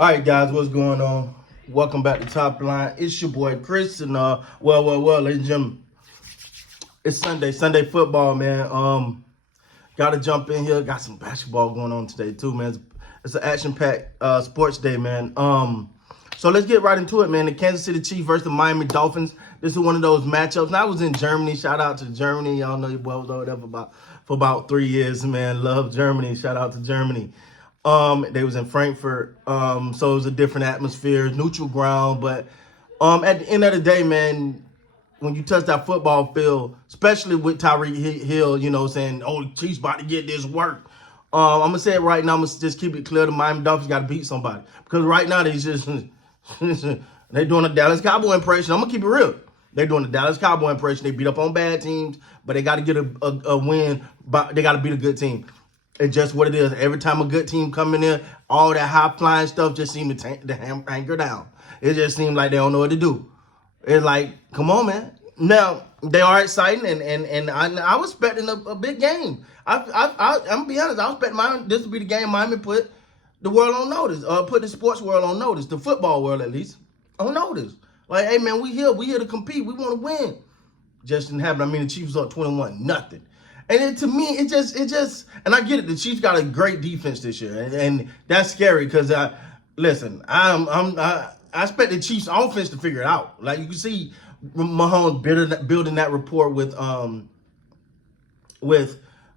All right, guys, what's going on? Welcome back to Top Line. It's your boy Chris, and ladies and gentlemen, it's Sunday football, man. Got to jump in here. Got some basketball going on today too, man. It's an action-packed sports day, man. So let's get right into it, man. The Kansas City Chiefs versus the Miami Dolphins. This is one of those matchups. Now I was in Germany. Shout out to Germany. Y'all know your boy was over there for about 3 years, man. Love Germany. Shout out to Germany. They was in Frankfurt, so it was a different atmosphere, neutral ground. But at the end of the day, man, when you touch that football field, especially with Tyreek Hill, saying, "Oh, the Chiefs about to get this work." I'm gonna say it right now. I'm gonna just keep it clear: the Miami Dolphins got to beat somebody because right now they just they doing a Dallas Cowboy impression. I'm gonna keep it real. They're doing the Dallas Cowboy impression. They beat up on bad teams, but they got to get a win. But they got to beat a good team. It's just what it is. Every time a good team come in there, all that high-flying stuff just seems to anchor down. It just seems like they don't know what to do. It's like, come on, man. Now, they are exciting, and I was expecting a big game. I'm going to be honest. I was expecting this to be the game Miami put the world on notice, put the sports world on notice, the football world at least, on notice. Like, hey, man, we here to compete. We want to win. Just didn't happen. I mean, the Chiefs was up 21-0. And to me, it just, and I get it. The Chiefs got a great defense this year, and that's scary because, listen, I expect the Chiefs offense to figure it out. Like you can see, Mahomes building that rapport with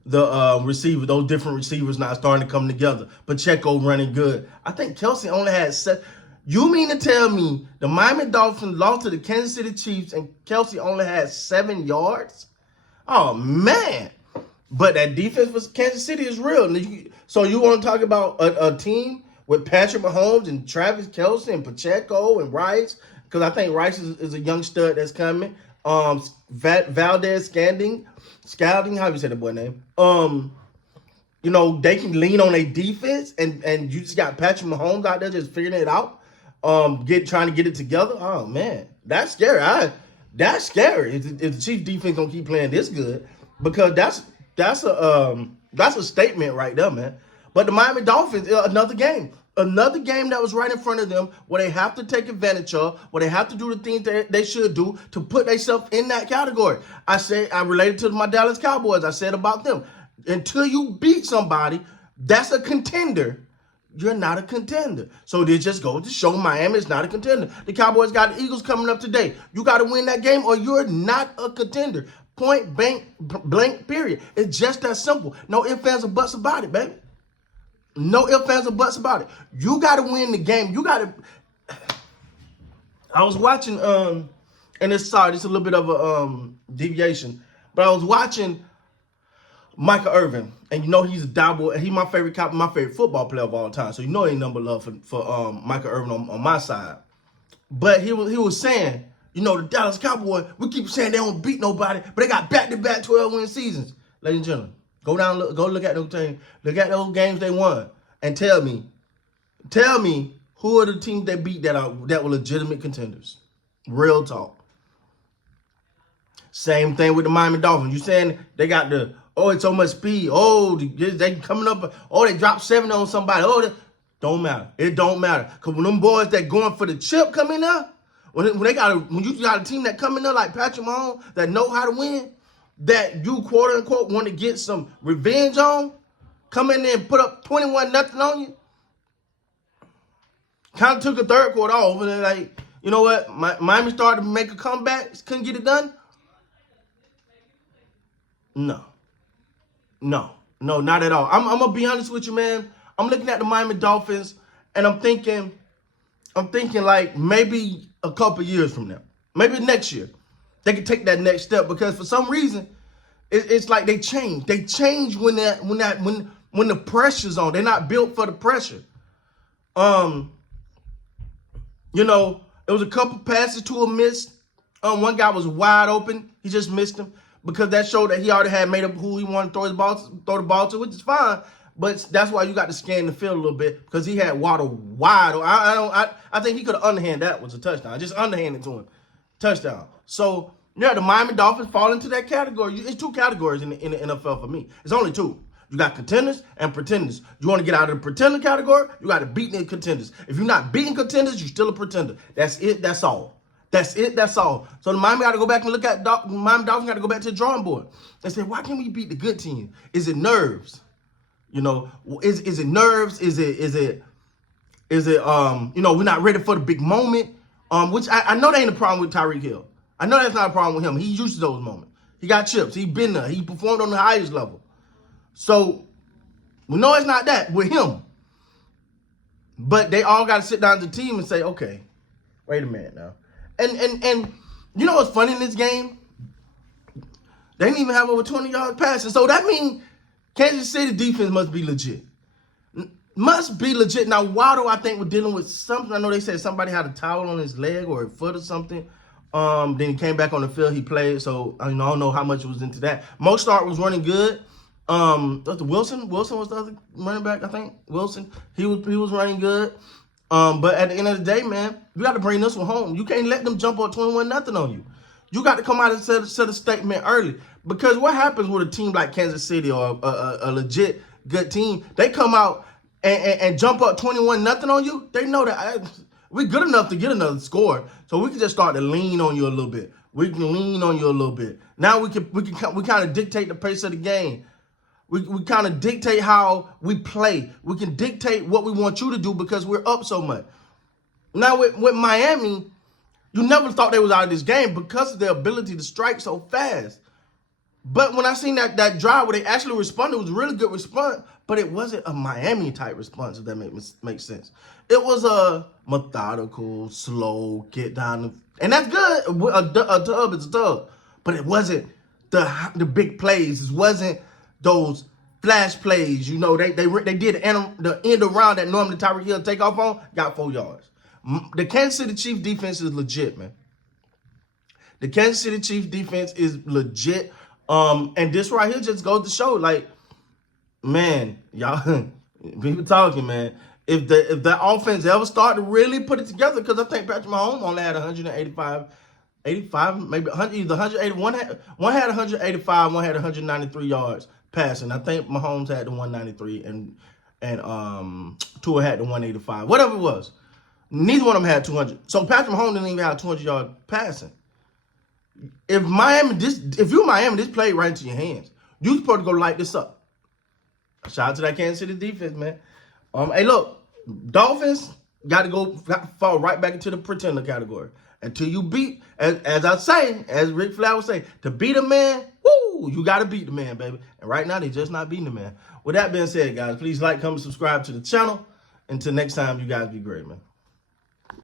the receiver, those different receivers now starting to come together. Pacheco running good. I think Kelsey only had 7. You mean to tell me the Miami Dolphins lost to the Kansas City Chiefs and Kelsey only had 7 yards? Oh man. But that defense for Kansas City is real. So you want to talk about a team with Patrick Mahomes and Travis Kelce and Pacheco and Rice? Because I think Rice is a young stud that's coming. Valdez Scouting, how do you say the boy name? They can lean on their defense, and you just got Patrick Mahomes out there just figuring it out, trying to get it together. Oh man, that's scary. That's scary if the Chiefs defense gonna keep playing this good, because that's a statement right there, man. But the Miami Dolphins, another game that was right in front of them, where they have to take advantage of, where they have to do the things that they should do to put themselves in that category. I related to my Dallas Cowboys. I said about them, until you beat somebody that's a contender, you're not a contender. So they just go to show Miami is not a contender. The Cowboys got the Eagles coming up today. You got to win that game or you're not a contender. Point blank, period. It's just that simple. No ifs, ands, or buts about it, baby. No ifs, ands, or buts about it. You got to win the game. You got to. I was watching, and it's a little bit of a deviation, but I was watching Michael Irvin, and he's a double, and he's my favorite football player of all time. So ain't number love for Michael Irvin on my side. But he was saying, the Dallas Cowboys, we keep saying they don't beat nobody, but they got back-to-back 12-win seasons. Ladies and gentlemen, go look at those teams, look at those games they won, and tell me who are the teams they beat that were legitimate contenders. Real talk. Same thing with the Miami Dolphins. You saying they got it's so much speed. Oh, they coming up. Oh, they dropped 7 on somebody. Don't matter. It don't matter. Because when them boys that going for the chip come in there, when you got a team that come in there like Patrick Mahomes that know how to win, that you quote unquote want to get some revenge on, come in there and put up 21-0 on you. Kind of took a third quarter off, and they're like, you know what? Miami started to make a comeback, couldn't get it done. No, not at all. I'm gonna be honest with you, man. I'm looking at the Miami Dolphins, and I'm thinking like maybe a couple years from now, maybe next year, they can take that next step, because for some reason, it's like they change. They change when the pressure's on. They're not built for the pressure. It was a couple passes to a miss. One guy was wide open. He just missed him, because that showed that he already had made up who he wanted to throw the ball to, which is fine. But that's why you got to scan the field a little bit, because he had Waddle wide. I think he could have underhanded that was a touchdown. Just underhanded to him, touchdown. So the Miami Dolphins fall into that category. It's 2 categories in the NFL for me. It's only 2. You got contenders and pretenders. You want to get out of the pretender category, you got to beat the contenders. If you're not beating contenders, you're still a pretender. That's it. That's all. That's it. That's all. So the Miami got to go back and look at Miami Dolphins got to go back to the drawing board and say, why can't we beat the good team? Is it nerves? You know, is it nerves? Is it you know, we're not ready for the big moment? Which I know that ain't a problem with Tyreek Hill. I know that's not a problem with him. He's used to those moments. He got chips. He been there. He performed on the highest level. So we know it's not that with him. But they all got to sit down as a team and say, okay, wait a minute now. And you know what's funny in this game? They didn't even have over 20 yards passing. So that means Kansas City defense must be legit. Must be legit. Now, Waddle, I think, we're dealing with something. I know they said somebody had a towel on his leg or a foot or something. Then he came back on the field. He played. So, I don't know how much was into that. Mostert was running good. Wilson was the other running back, I think. Wilson. He was running good. But at the end of the day, man, you got to bring this one home. You can't let them jump up 21-0 on you. You got to come out and set a statement early. Because what happens with a team like Kansas City or a legit good team, they come out and jump up 21-0 on you. They know that we're good enough to get another score, so we can just start to lean on you a little bit. We can lean on you a little bit. Now we kind of dictate the pace of the game. We kind of dictate how we play. We can dictate what we want you to do because we're up so much. Now with Miami, you never thought they was out of this game because of their ability to strike so fast. But when I seen that drive where they actually responded, it was a really good response, but it wasn't a Miami-type response, if that makes sense. It was a methodical, slow, get down, and that's good. A dub is a dub, but it wasn't the big plays. It wasn't those flash plays. You know, they did the end around that normally Tyreek Hill take off on, got 4 yards. The Kansas City Chiefs defense is legit, man. The Kansas City Chiefs defense is legit. And this right here just goes to show, like, man, y'all, people talking, man. If the offense ever start to really put it together, because I think Patrick Mahomes only had 85, maybe 100, either 180. One had 185, one had 193 yards passing. I think Mahomes had the 193 and Tua had the 185, whatever it was. Neither one of them had 200. So Patrick Mahomes didn't even have 200 yards passing. If you're Miami, this played right into your hands. You're supposed to go light this up. Shout out to that Kansas City defense, man. Hey, look, Dolphins got to fall right back into the pretender category until you beat. As Rick Flair would say, to beat a man, woo, you got to beat the man, baby. And right now, they're just not beating the man. With that being said, guys, please like, comment, subscribe to the channel. Until next time, you guys be great, man.